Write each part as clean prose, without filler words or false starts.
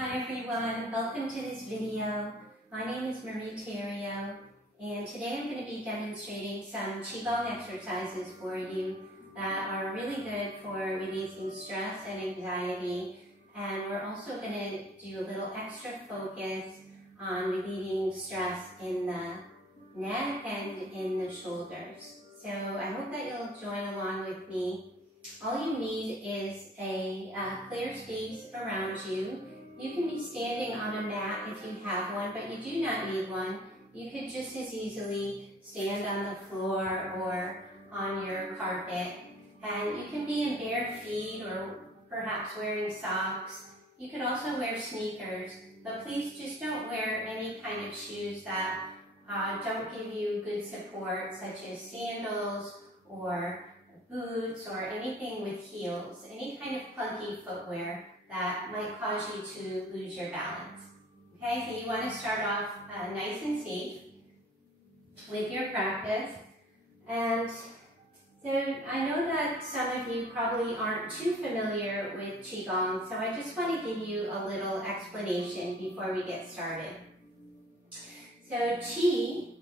Hi everyone, welcome to this video. My name is Marie Theriault, and today I'm going to be demonstrating some Qigong exercises for you that are really good for releasing stress and anxiety. And we're also going to do a little extra focus on relieving stress in the neck and in the shoulders. So I hope that you'll join along with me. All you need is a clear space around you. You can be standing on a mat if you have one, but you do not need one. You could just as easily stand on the floor or on your carpet. And you can be in bare feet or perhaps wearing socks. You could also wear sneakers, but please just don't wear any kind of shoes that don't give you good support, such as sandals or boots or anything with heels, any kind of clunky footwear that might cause you to lose your balance. Okay, so you want to start off nice and safe with your practice. And so I know that some of you probably aren't too familiar with Qigong, so I just want to give you a little explanation before we get started. So Qi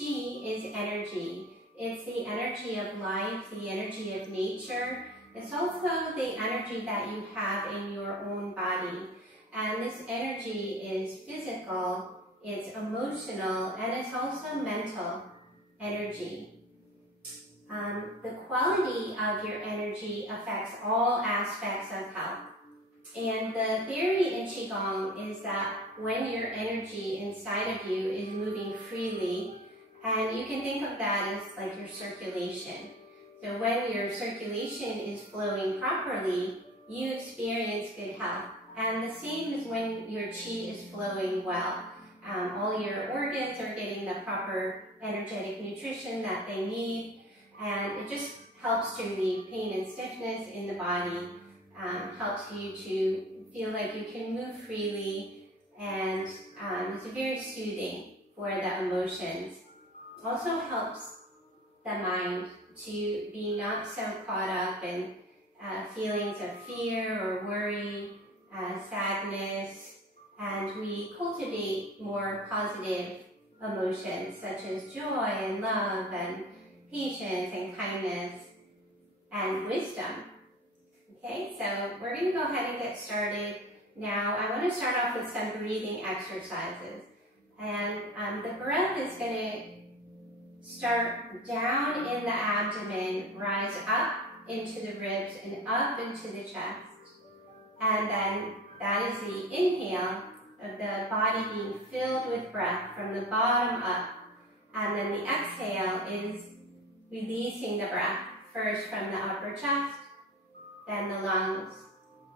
is energy. It's the energy of life, the energy of nature. It's also the energy that you have in your own body. And this energy is physical, it's emotional, and it's also mental energy. The quality of your energy affects all aspects of health. And the theory in Qigong is that when your energy inside of you is moving freely, and you can think of that as like your circulation. So when your circulation is flowing properly, you experience good health. And the same as when your Qi is flowing well. All your organs are getting the proper energetic nutrition that they need. And it just helps to relieve pain and stiffness in the body, helps you to feel like you can move freely, and it's very soothing for the emotions. Also helps the mind to be not so caught up in feelings of fear or worry, sadness, and we cultivate more positive emotions such as joy and love and patience and kindness and wisdom. Okay, so we're going to go ahead and get started now. I want to start off with some breathing exercises, and the breath is going to start down in the abdomen, rise up into the ribs and up into the chest. And then that is the inhale of the body being filled with breath from the bottom up. And then the exhale is releasing the breath, first from the upper chest, then the lungs,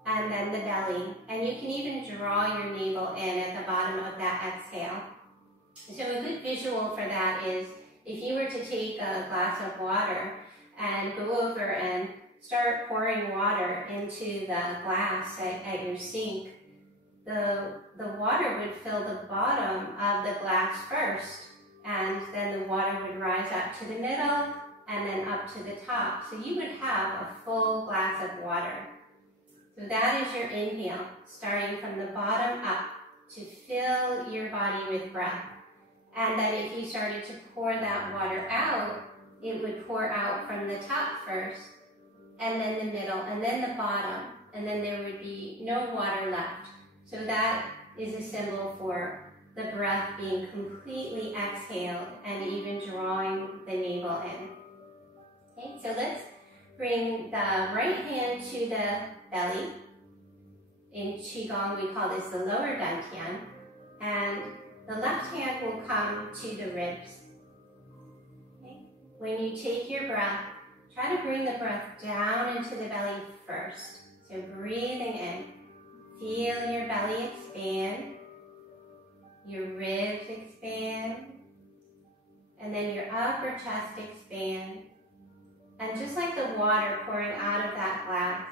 and then the belly. And you can even draw your navel in at the bottom of that exhale. So a good visual for that is if you were to take a glass of water and go over and start pouring water into the glass at your sink, the water would fill the bottom of the glass first, and then the water would rise up to the middle and then up to the top. So you would have a full glass of water. So that is your inhale, starting from the bottom up to fill your body with breath. And then if you started to pour that water out, it would pour out from the top first, and then the middle, and then the bottom, and then there would be no water left. So that is a symbol for the breath being completely exhaled and even drawing the navel in. Okay, so let's bring the right hand to the belly. In Qigong, we call this the lower Dantian. And the left hand will come to the ribs. Okay. When you take your breath, try to bring the breath down into the belly first. So breathing in, feel your belly expand, your ribs expand, and then your upper chest expand. And just like the water pouring out of that glass,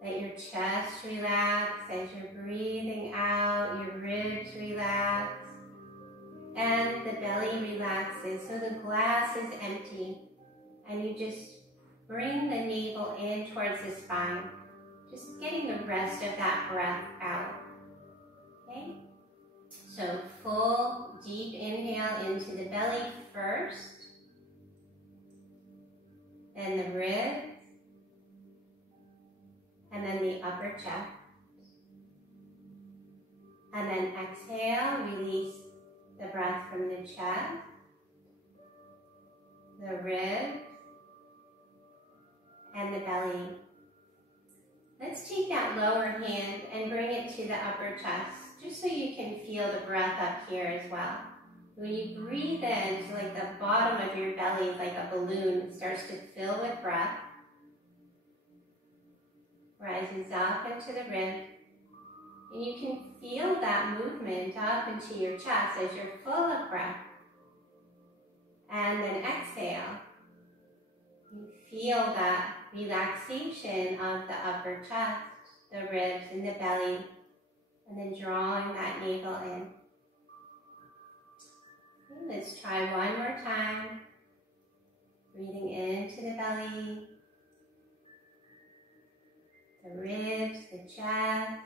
let your chest relax as you're breathing out, your ribs relax, and the belly relaxes. So the glass is empty, and you just bring the navel in towards the spine. just getting the rest of that breath out. Okay? So full, deep inhale into the belly first, then the ribs, and then the upper chest. And then exhale, release the breath from the chest, the ribs, and the belly. Let's take that lower hand and bring it to the upper chest, just so you can feel the breath up here as well. When you breathe in, it's like the bottom of your belly, like a balloon, starts to fill with breath. Rises up into the ribs. And you can feel that movement up into your chest as you're full of breath. And then exhale. You feel that relaxation of the upper chest, the ribs, and the belly. And then drawing that navel in. Okay, let's try one more time. Breathing into the belly, the ribs, the chest.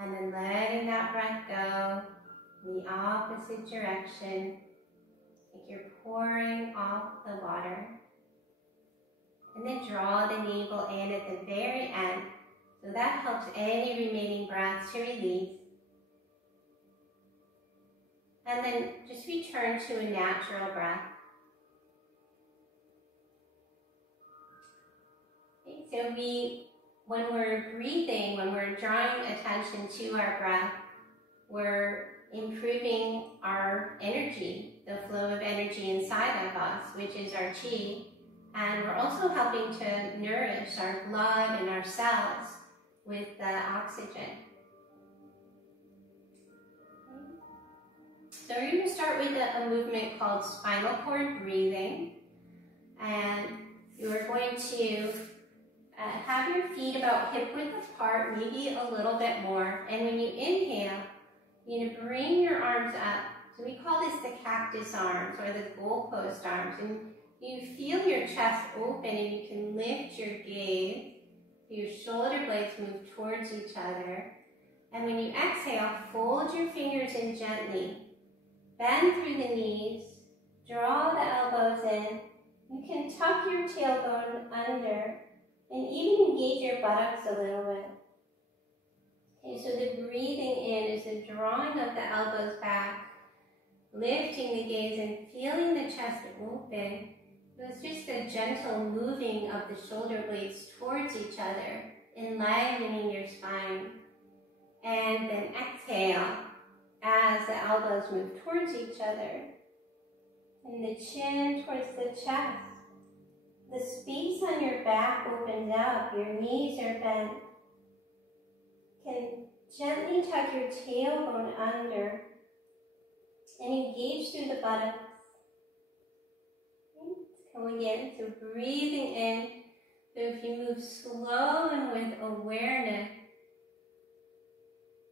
And then letting that breath go in the opposite direction, like you're pouring off the water. And then draw the navel in at the very end, so that helps any remaining breaths to release. And then just return to a natural breath. Okay, so when we're breathing, when we're drawing attention to our breath, we're improving our energy, the flow of energy inside of us, which is our qi. And we're also helping to nourish our blood and our cells with the oxygen. So we're going to start with a movement called spinal cord breathing. And you're going to have your feet about hip width apart, maybe a little bit more. And when you inhale, you're going to bring your arms up. So we call this the cactus arms or the goalpost arms. And you feel your chest open and you can lift your gaze. Your shoulder blades move towards each other. And when you exhale, fold your fingers in gently. Bend through the knees. Draw the elbows in. You can tuck your tailbone under. And even engage your buttocks a little bit. Okay, so the breathing in is the drawing of the elbows back, lifting the gaze and feeling the chest open. So it's just a gentle moving of the shoulder blades towards each other, enlivening your spine. And then exhale as the elbows move towards each other. And the chin towards the chest. The space on your back opens up, your knees are bent. You can gently tuck your tailbone under and engage through the buttocks. Okay. Come again, so breathing in. So if you move slow and with awareness,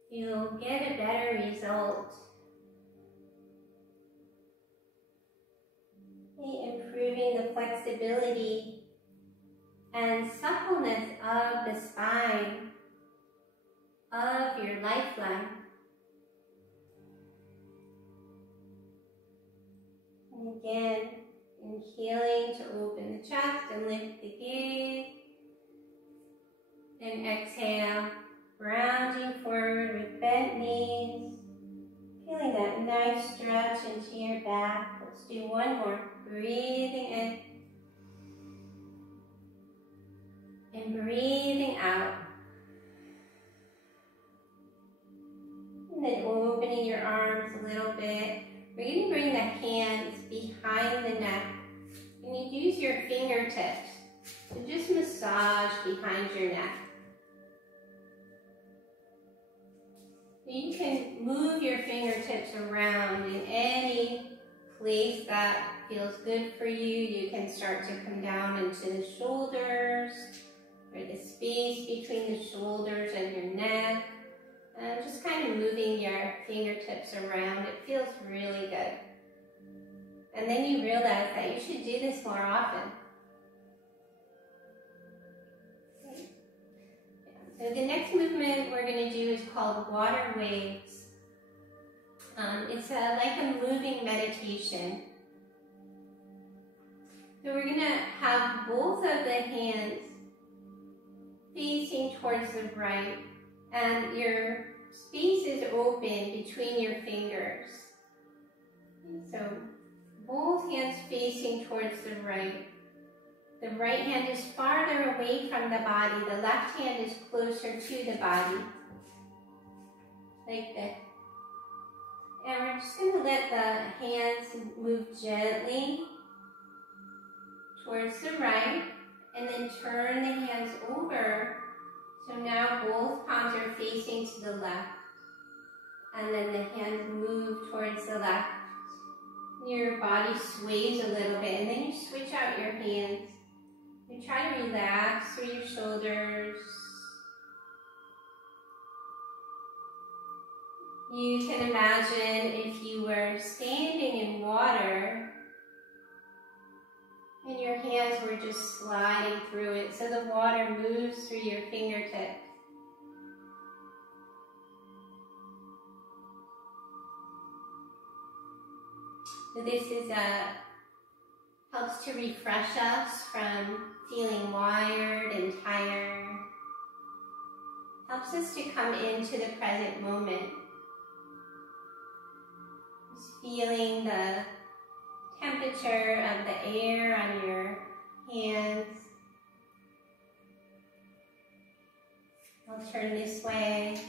you'll get a better result. Improving the flexibility and suppleness of the spine, of your lifeline. And again, inhaling to open the chest and lift the gaze. And exhale, rounding forward with bent knees. Feeling that nice stretch into your back. Let's do one more. Breathing in and breathing out. And then opening your arms a little bit. We're going to bring the hands behind the neck. And you use your fingertips to just massage behind your neck. You can move your fingertips around in any place that feels good for you. You can start to come down into the shoulders, or the space between the shoulders and your neck. And just kind of moving your fingertips around. It feels really good. And then you realize that you should do this more often. So the next movement we're going to do is called water waves. It's like a moving meditation. So we're going to have both of the hands facing towards the right, and your space is open between your fingers. So both hands facing towards the right. The right hand is farther away from the body. The left hand is closer to the body. Like this. And we're just going to let the hands move gently towards the right, and then turn the hands over. So now both palms are facing to the left. And then the hands move towards the left. Your body sways a little bit, and then you switch out your hands. You try to relax through your shoulders. You can imagine if you were standing in water and your hands were just sliding through it, so the water moves through your fingertips. So this is helps to refresh us from feeling wired and tired. Helps us to come into the present moment. Just feeling the temperature of the air on your hands. I'll turn this way.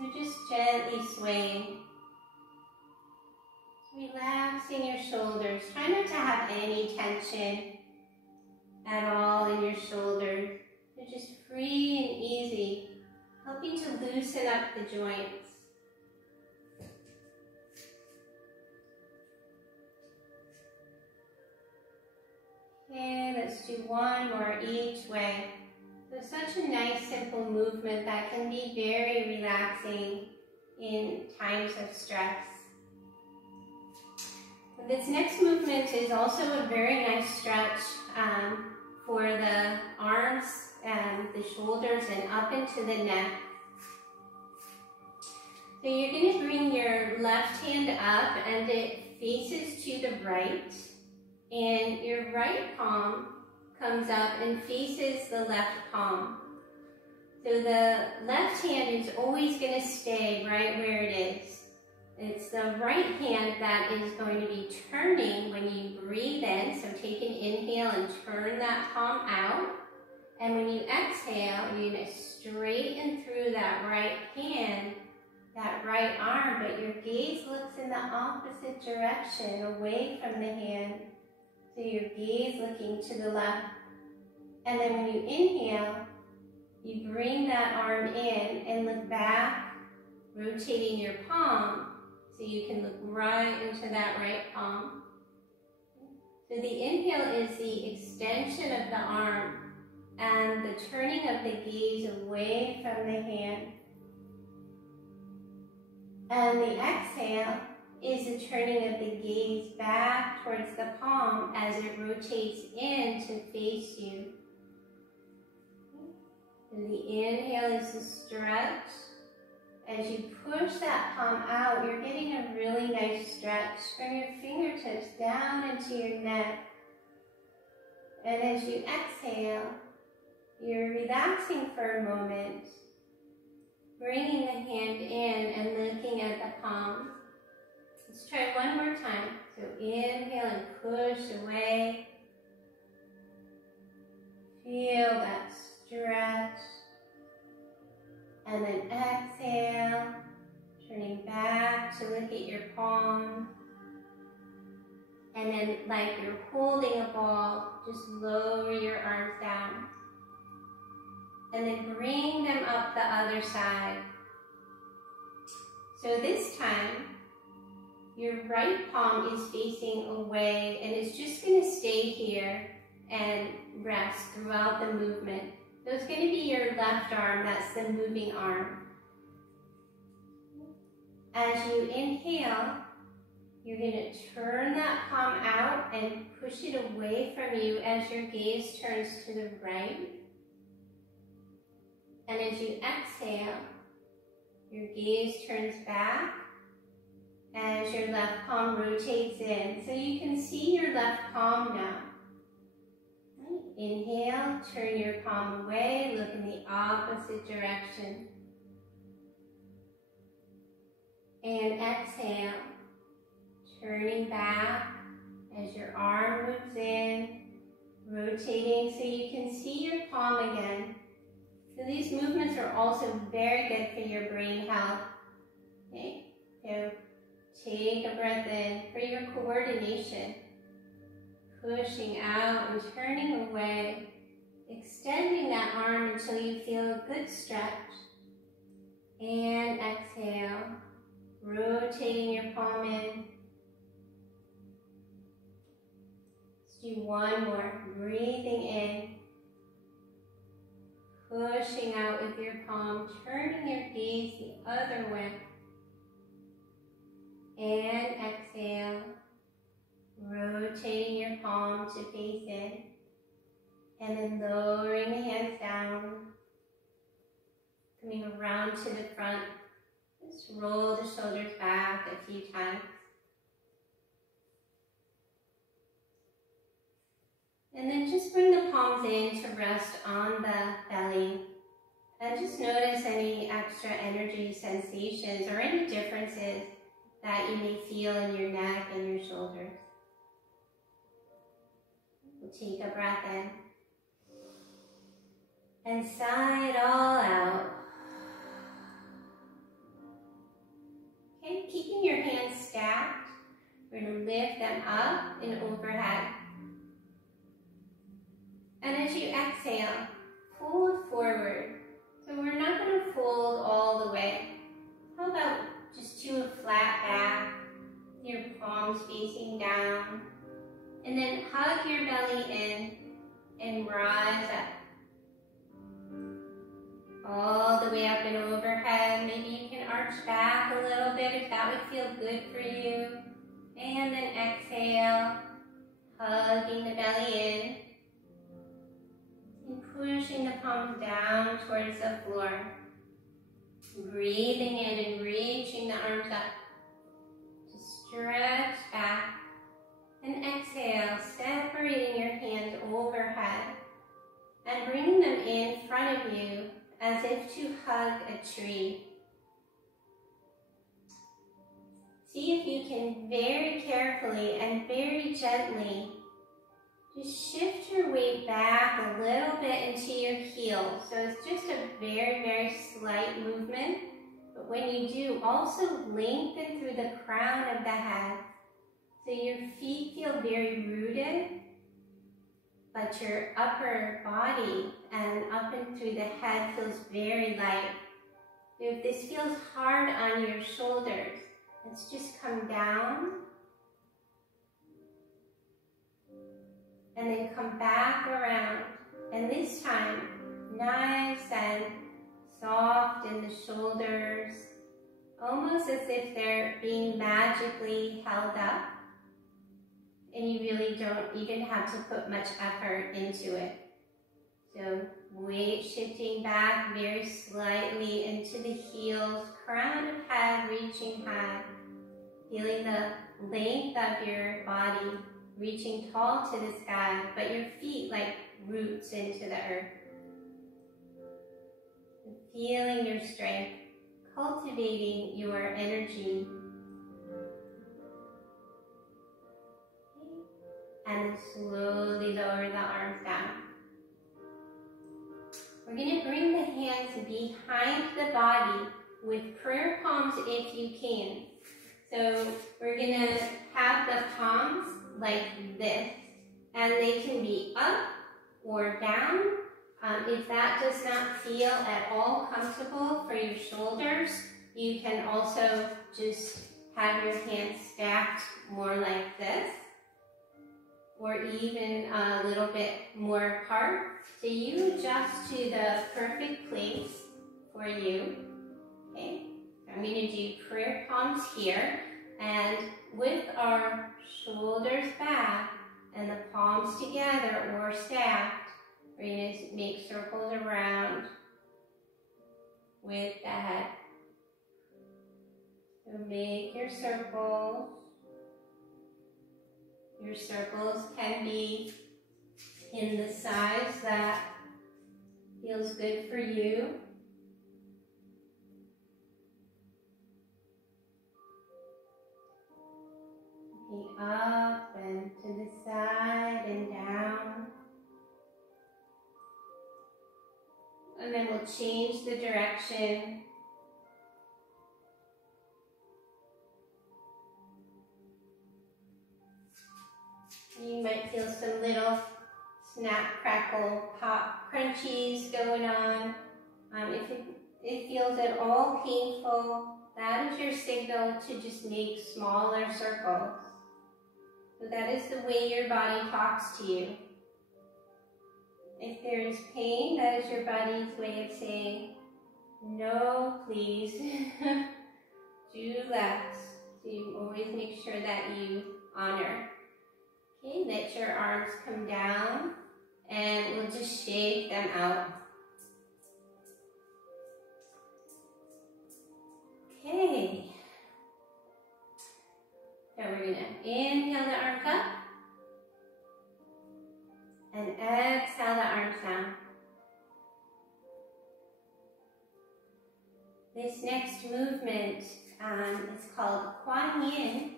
You're just gently swaying. Relaxing your shoulders. Try not to have any tension at all in your shoulders. They're just free and easy, helping to loosen up the joints. Okay, let's do one more each way. So such a nice simple movement that can be very relaxing in times of stress. This next movement is also a very nice stretch for the arms and the shoulders and up into the neck. So you're going to bring your left hand up and it faces to the right, and your right palm comes up and faces the left palm. So the left hand is always going to stay right where it is. It's the right hand that is going to be turning when you breathe in. So take an inhale and turn that palm out. And when you exhale, you're going to straighten through that right hand, that right arm, but your gaze looks in the opposite direction, away from the hand. So your gaze looking to the left. And then when you inhale, you bring that arm in and look back, rotating your palm so you can look right into that right palm. So the inhale is the extension of the arm and the turning of the gaze away from the hand. And the exhale is the turning of the gaze back towards the palm as it rotates in to face you. And the inhale is the stretch. As you push that palm out, you're getting a really nice stretch from your fingertips down into your neck. And as you exhale, you're relaxing for a moment, bringing the hand in and looking at the palm. Let's try one more time. So inhale and push away. Feel that stretch. And then exhale, turning back to look at your palm. And then like you're holding a ball, just lower your arms down. And then bring them up the other side. So this time, your right palm is facing away and it's just going to stay here and rest throughout the movement. So it's going to be your left arm, that's the moving arm. As you inhale, You're going to turn that palm out and push it away from you as your gaze turns to the right. And as you exhale, your gaze turns back as your left palm rotates in. So you can see your left palm now. Right. Inhale, turn your palm away, look in the opposite direction. And exhale, turning back as your arm moves in, rotating so you can see your palm again. So these movements are also very good for your brain health. Okay, so take a breath in for your coordination. Pushing out and turning away, extending that arm until you feel a good stretch. And exhale, rotating your palm in. Let's do one more. Breathing in. Pushing out with your palm, turning your gaze the other way. And exhale, rotating your palm to face in. And then lowering the hands down, coming around to the front. Just roll the shoulders back a few times. And then just bring the palms in to rest on the belly. And just notice any extra energy sensations or any differences that you may feel in your neck and your shoulders. We'll take a breath in. And sigh it all out. Okay, keeping your hands stacked, we're going to lift them up and overhead. And as you exhale, fold forward. So we're not going to fold all the way. How about just to a flat back, your palms facing down. And then hug your belly in and rise up. All the way up and overhead. Maybe you can arch back a little bit if that would feel good for you. And then exhale, hugging the belly in. And pushing the palms down towards the floor. Breathing in and reaching the arms up. Just stretch back. And exhale, separating your hands overhead. And bringing them in front of you as if to hug a tree. See if you can very carefully and very gently just shift your weight back a little bit into your heels. So it's just a very, very slight movement. But when you do, also lengthen through the crown of the head. So your feet feel very rooted, but your upper body and up and through the head feels very light. If this feels hard on your shoulders, let's just come down. And then come back around. And this time, nice and soft in the shoulders, almost as if they're being magically held up. And you really don't even have to put much effort into it. So weight shifting back very slightly into the heels, crown of head reaching high, feeling the length of your body reaching tall to the sky, but your feet like roots into the earth. And feeling your strength, cultivating your energy. And slowly lower the arms down. We're going to bring the hands behind the body with prayer palms if you can. So we're going to have the palms like this, and they can be up or down. If that does not feel at all comfortable for your shoulders, you can also just have your hands stacked more like this, or even a little bit more apart. So you adjust to the perfect place for you. Okay, so I'm going to do prayer palms here, And with our shoulders back and the palms together or stacked, we're going to make circles around with that. So make your circles. Your circles can be in the size that feels good for you. Looking up and to the side and down. And then we'll change the direction. You might feel some little snap, crackle, pop, crunchies going on. If it feels at all painful, that is your signal to just make smaller circles. So that is the way your body talks to you. If there is pain, that is your body's way of saying, no, please, do less. So you always make sure that you honor. Okay, let your arms come down and we'll just shake them out. Okay. So we're going to inhale the arms up and exhale the arms down. This next movement is called Kuan Yin,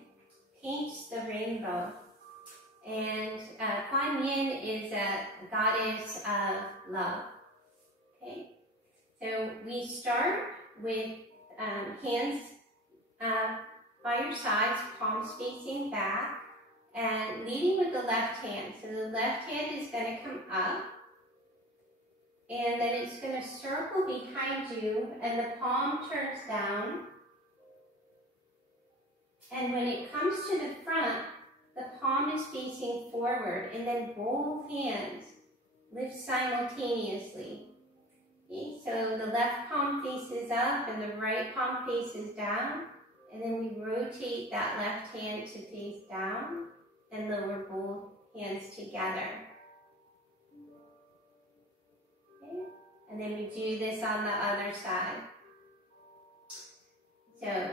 Paints the Rainbow. And Kuan Yin is a goddess of love. Okay, so we start with hands by your sides, palms facing back, and leading with the left hand. So the left hand is going to come up, and then it's going to circle behind you, and the palm turns down. And when it comes to the front, the palm is facing forward, and then both hands lift simultaneously. Okay, so the left palm faces up and the right palm faces down, and then we rotate that left hand to face down and lower both hands together. Okay, and then we do this on the other side. So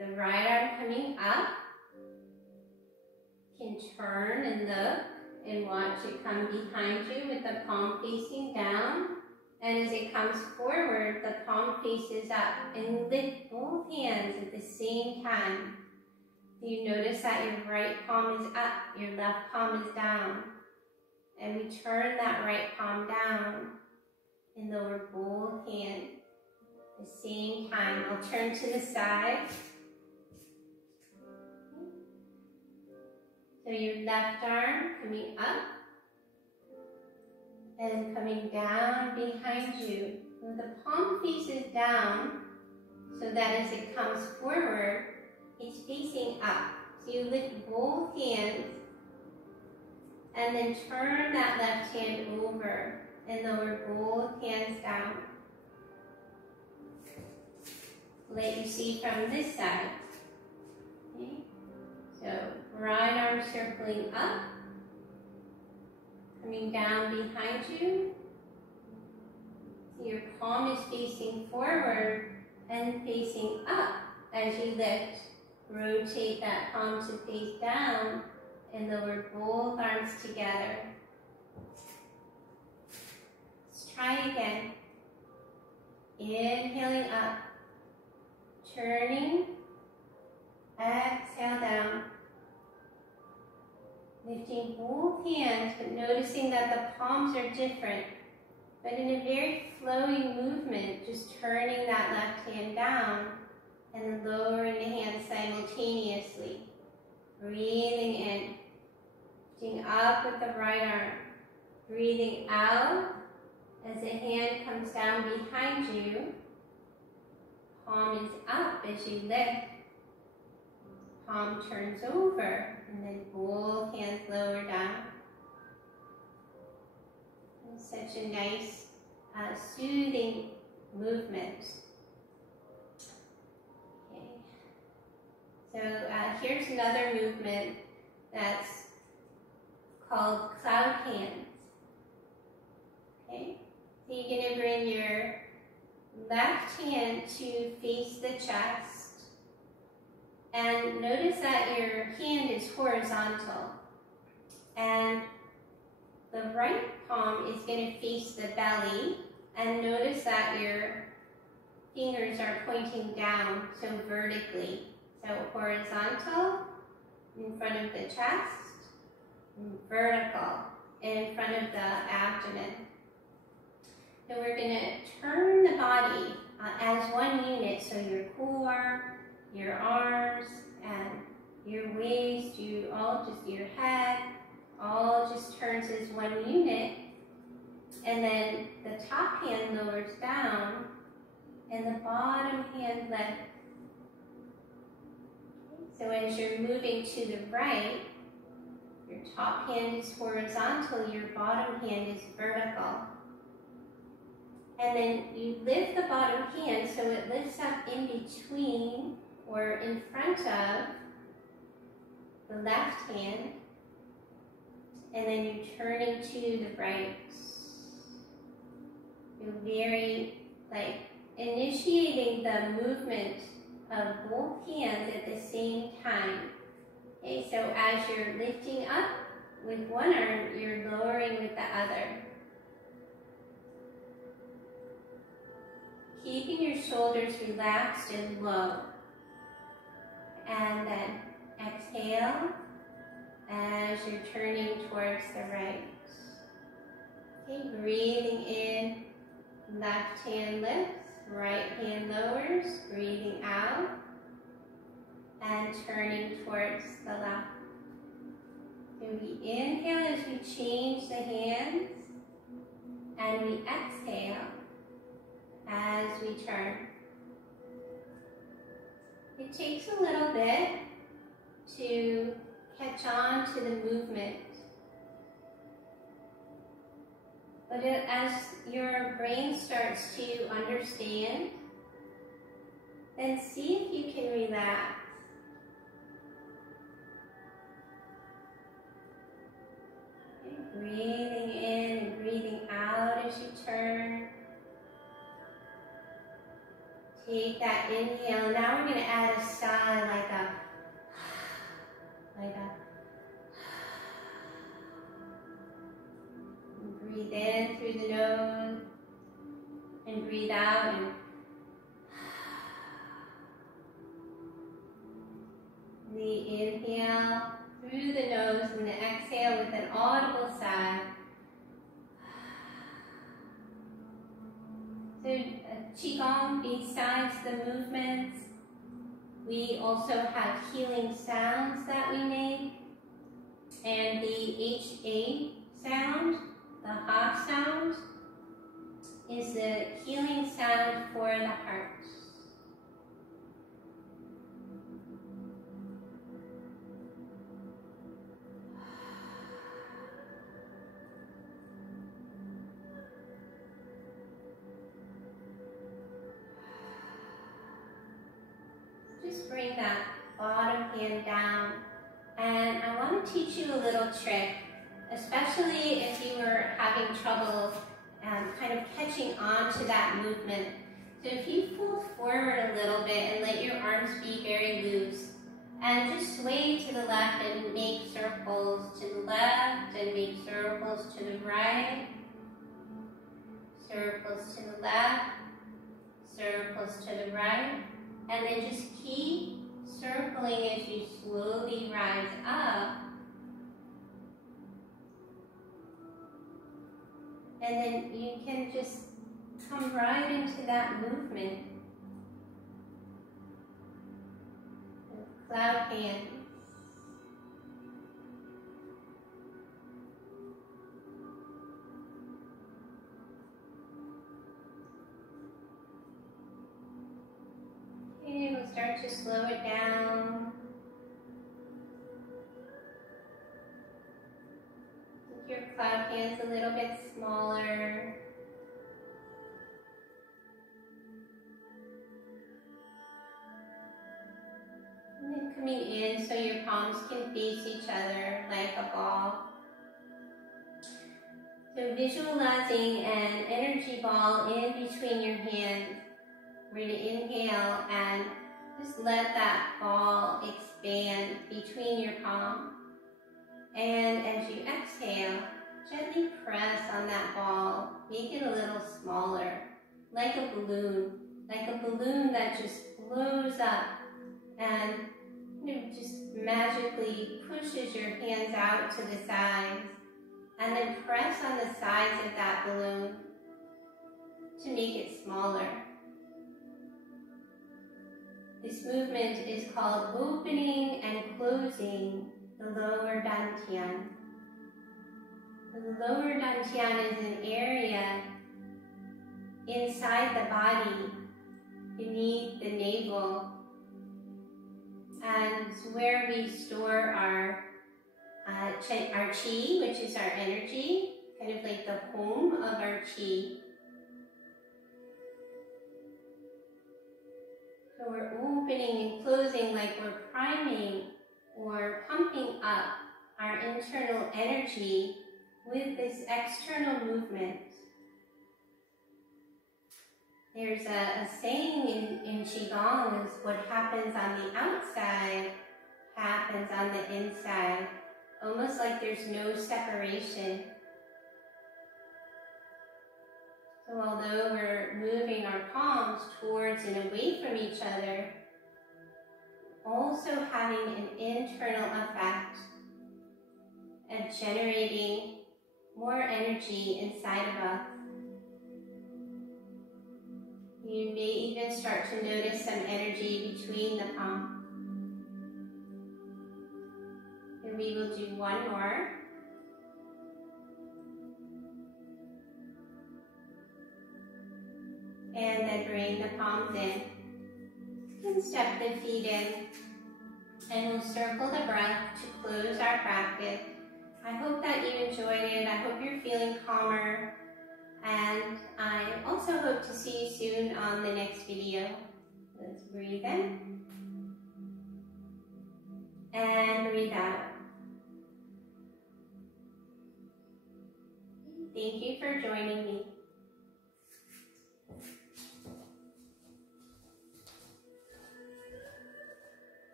the right arm coming up, can turn and look and watch it come behind you with the palm facing down. And as it comes forward, the palm faces up, and lift both hands at the same time. You notice that your right palm is up, your left palm is down. And we turn that right palm down and lower both hands at the same time. I'll turn to the side. So your left arm coming up and coming down behind you. So the palm faces down so that as it comes forward, it's facing up. So you lift both hands and then turn that left hand over and lower both hands down. Let you see from this side. Okay? So right arm circling up, coming down behind you. So your palm is facing forward and facing up as you lift. Rotate that palm to face down and lower both arms together. Let's try again. Inhaling up, turning, exhale down. Lifting both hands, but noticing that the palms are different. But in a very flowing movement, just turning that left hand down and lowering the hands simultaneously. Breathing in. Lifting up with the right arm. Breathing out as the hand comes down behind you. Palm is up as you lift. Palm turns over. And then both hands lower down. And such a nice, soothing movement. Okay. So here's another movement that's called cloud hands. Okay, so you're going to bring your left hand to face the chest, and notice that your hand is horizontal, and the right palm is going to face the belly, and notice that your fingers are pointing down, so vertically. So horizontal in front of the chest, vertical in front of the abdomen. So we're going to turn the body as one unit, so your core, your arms, and your waist, your head, all just turns as one unit. And then the top hand lowers down, and the bottom hand lifts. So as you're moving to the right, your top hand is horizontal, your bottom hand is vertical. And then you lift the bottom hand so it lifts up in between or in front of the left hand. And then you turn into the right. You're very, initiating the movement of both hands at the same time. Okay, so as you're lifting up with one arm, you're lowering with the other. Keeping your shoulders relaxed and low. And then exhale as you're turning towards the right. Okay, breathing in, left hand lifts, right hand lowers, breathing out, and turning towards the left. So we inhale as we change the hands, and we exhale as we turn. It takes a little bit to catch on to the movement. But as your brain starts to understand, then see if you can relax. Okay, breathing in and breathing out as you turn. Take that inhale. Now we're going to add a sigh like a. Breathe in through the nose and breathe out. And the inhale through the nose and the exhale with an audible sigh. So Qigong, besides the movements, we also have healing sounds that we make. And the HA sound, the Ha sound, is the healing sound for the heart. Just bring that bottom hand down, and I want to teach you a little trick, especially if you were having trouble kind of catching on to that movement. So if you fold forward a little bit and let your arms be very loose, and just sway to the left and make circles to the left and make circles to the right, circles to the left, circles to the right, and then just keep circling as you slowly rise up. And then you can just come right into that movement. Cloud hands. Okay, we'll start to slow it down. Make your cloud hands a little bit smaller. moving in so your palms can face each other like a ball. So visualizing an energy ball in between your hands. We're going to inhale and just let that ball expand between your palms. And as you exhale, gently press on that ball. Make it a little smaller, like a balloon that just blows up and just magically pushes your hands out to the sides. And then press on the sides of that balloon to make it smaller. This movement is called opening and closing the lower Dantian. The lower Dantian is an area inside the body, beneath the navel, and where we store our chi, which is our energy, kind of like the home of our chi. So we're opening and closing like we're priming or pumping up our internal energy with this external movement. There's a saying in Qigong is what happens on the outside happens on the inside. Almost like there's no separation. So although we're moving our palms towards and away from each other, also having an internal effect of generating more energy inside of us. You may even start to notice some energy between the palms. And we will do one more. And then bring the palms in. And step the feet in. And we'll circle the breath to close our practice. I hope that you enjoyed it. I hope you're feeling calmer. And I also hope to see you soon on the next video. Let's breathe in. And breathe out. Thank you for joining me.